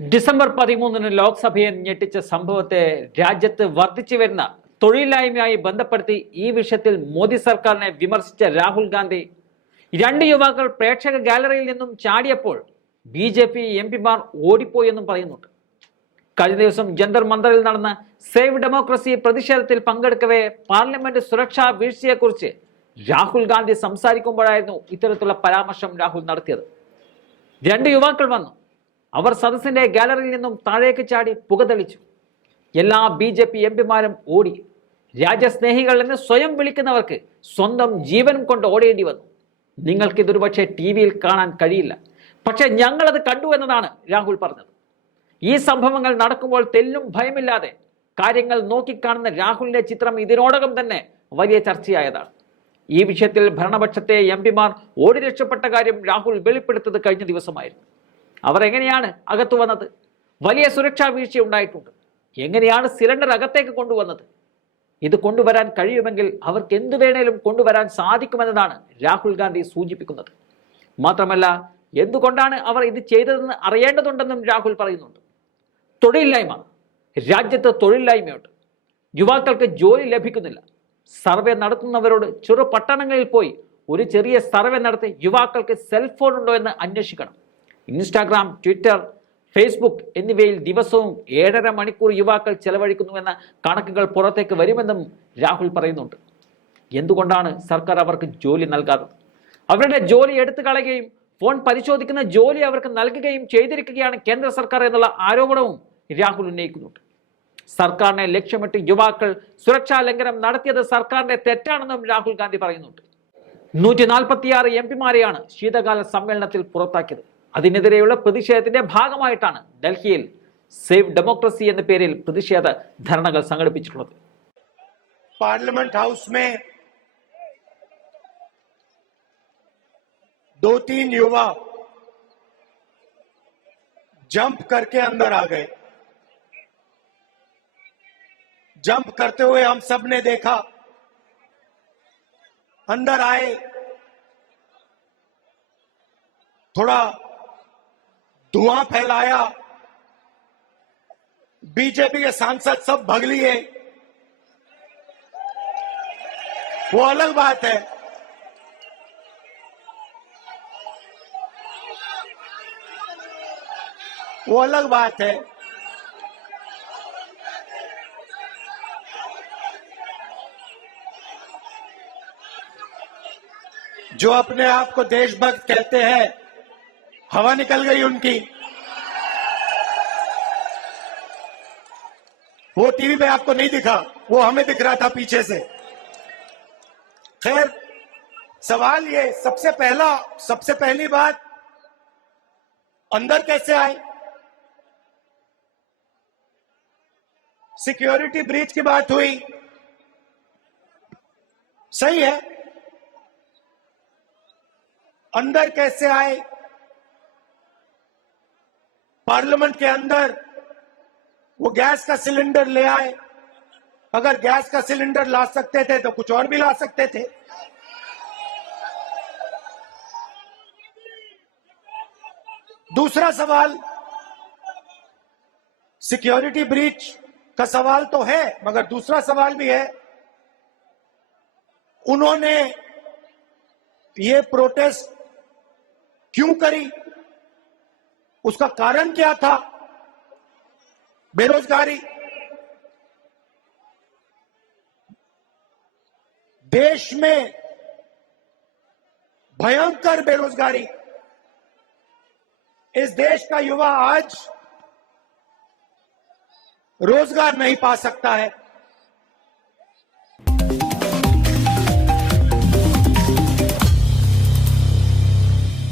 ഡിസംബർ 13 ലോക്സഭയെ ഞെട്ടിച്ച സംഭവത്തെ രാജ്യത്ത് വർദ്ധിച്ചു വരുന്ന തൊഴിലില്ലായ്മയായി ബന്ധപ്പെടുത്തി ഈ വിഷയത്തിൽ മോദി സർക്കാരിനെ വിമർശിച്ച രാഹുൽ ഗാന്ധി രണ്ട് യുവാക്കൾ പ്രേക്ഷക ഗാലറിയിൽ നിന്നും ചാടിയപ്പോൾ ബി.ജെ.പി. എം.പിമാർ ഓടിപ്പോയെന്നും പറയുന്നുണ്ട്. കഴിഞ്ഞ ദിവസം ജന്തർ മന്ദറിൽ നടന്ന സേവ് ഡെമോക്രസി പ്രതിഷേധത്തിൽ പങ്കെടുക്കവേ പാർലമെന്റ് സുരക്ഷാ വീഴ്ചയെക്കുറിച്ച് രാഹുൽ ഗാന്ധി സംസാരിക്കുമ്പോഴായിരുന്നു ഇത്തരത്തിലുള്ള പരാമർശം രാഹുൽ നടത്തിയത്. രണ്ട് യുവാക്കൾ വന്നു. അവർ സദസ്സിന്റെ ഗാലറിയിൽ നിന്നും താഴേക്ക് ചാടി പുകതെളിച്ചു. എല്ലാ ബി.ജെ.പി. എം.പിമാരും ഓടി. രാജ്യസ്നേഹികൾ എന്ന് സ്വയം വിളിക്കുന്നവർക്ക് സ്വന്തം ജീവനും കൊണ്ട് ഓടേണ്ടി വന്നു. നിങ്ങൾക്കിതൊരു പക്ഷേ ടി.വിയിൽ കാണാൻ കഴിയില്ല, പക്ഷെ ഞങ്ങളത് കണ്ടു എന്നതാണ് രാഹുൽ പറഞ്ഞത്. ഈ സംഭവങ്ങൾ നടക്കുമ്പോൾ തെല്ലും ഭയമില്ലാതെ കാര്യങ്ങൾ നോക്കിക്കാണുന്ന രാഹുലിന്റെ ചിത്രം ഇതിനോടകം തന്നെ വലിയ ചർച്ചയായതാണ്. ഈ വിഷയത്തിൽ ഭരണപക്ഷത്തെ എം.പിമാർ ഓടി രക്ഷപ്പെട്ട കാര്യം രാഹുൽ വെളിപ്പെടുത്തത് കഴിഞ്ഞ ദിവസമായിരുന്നു. അവർ എങ്ങനെയാണ് അകത്തു വന്നത്? വലിയ സുരക്ഷാ വീഴ്ച ഉണ്ടായിട്ടുണ്ട്. എങ്ങനെയാണ് സിലിണ്ടർ അകത്തേക്ക് കൊണ്ടുവന്നത്? ഇത് കൊണ്ടുവരാൻ കഴിയുമെങ്കിൽ അവർക്ക് എന്തു വേണേലും കൊണ്ടുവരാൻ സാധിക്കുമെന്നതാണ് രാഹുൽ ഗാന്ധി സൂചിപ്പിക്കുന്നത്. മാത്രമല്ല, എന്തുകൊണ്ടാണ് അവർ ഇത് ചെയ്തതെന്ന് അറിയേണ്ടതുണ്ടെന്നും രാഹുൽ പറയുന്നുണ്ട്. തൊഴിലില്ലായ്മ, രാജ്യത്ത് തൊഴിലില്ലായ്മയുണ്ട്. യുവാക്കൾക്ക് ജോലി ലഭിക്കുന്നില്ല. സർവേ നടത്തുന്നവരോട് ചെറു പട്ടണങ്ങളിൽ പോയി ഒരു ചെറിയ സർവേ നടത്തി യുവാക്കൾക്ക് സെൽഫോൺ ഉണ്ടോ എന്ന് അന്വേഷിക്കണം. ഇൻസ്റ്റാഗ്രാം, ട്വിറ്റർ, ഫേസ്ബുക്ക് എന്നിവയിൽ ദിവസവും 7.5 മണിക്കൂർ യുവാക്കൾ ചെലവഴിക്കുന്നുവെന്ന കണക്കുകൾ പുറത്തേക്ക് വരുമെന്നും രാഹുൽ പറയുന്നുണ്ട്. എന്തുകൊണ്ടാണ് സർക്കാർ അവർക്ക് ജോലി നൽകാത്തത്? അവരുടെ ജോലി എടുത്തു കളയുകയും ഫോൺ പരിശോധിക്കുന്ന ജോലി അവർക്ക് നൽകുകയും ചെയ്തിരിക്കുകയാണ് കേന്ദ്ര സർക്കാർ എന്നുള്ള ആരോപണവും രാഹുൽ ഉന്നയിക്കുന്നുണ്ട്. സർക്കാരിനെ ലക്ഷ്യമിട്ട് യുവാക്കൾ സുരക്ഷാ ലംഘനം നടത്തിയത് സർക്കാരിന്റെ തെറ്റാണെന്നും രാഹുൽ ഗാന്ധി പറയുന്നുണ്ട്. 146 എം.പിമാരെയാണ് ശീതകാല സമ്മേളനത്തിൽ പുറത്താക്കിയത്. അതിനെതിരെയുള്ള പ്രതിഷേധത്തിന്റെ ഭാഗമായിട്ടാണ് ഡൽഹിയിൽ സേവ് ഡെമോക്രസി എന്ന പേരിൽ പ്രതിഷേധ ധർണകൾ സംഘടിപ്പിച്ചിട്ടുള്ളത്. पार्लियामेंट हाउस में 2-3 युवा जंप करके अंदर आ गए. जंप करते हुए हम सब ने देखा. अंदर आए, थोड़ा धुआं फैलाया. बीजेपी के सांसद सब भाग लिए. वो अलग बात है. वो अलग बात है. जो अपने आप को देशभक्त कहते हैं, हवा निकल गई उनकी. वो टीवी पे आपको नहीं दिखा, वो हमें दिख रहा था पीछे से. खैर, सवाल ये, सबसे पहली बात, अंदर कैसे आए? सिक्योरिटी ब्रीच की बात हुई, सही है. अंदर कैसे आए? पार्लियामेंट के अंदर वो गैस का सिलेंडर ले आए. अगर गैस का सिलेंडर ला सकते थे तो कुछ और भी ला सकते थे. दूसरा सवाल, सिक्योरिटी ब्रीच का सवाल तो है, मगर दूसरा सवाल भी है, उन्होंने ये प्रोटेस्ट क्यों करी? उसका कारण क्या था? बेरोजगारी. देश में भयंकर बेरोजगारी. इस देश का युवा आज रोजगार नहीं पा सकता है.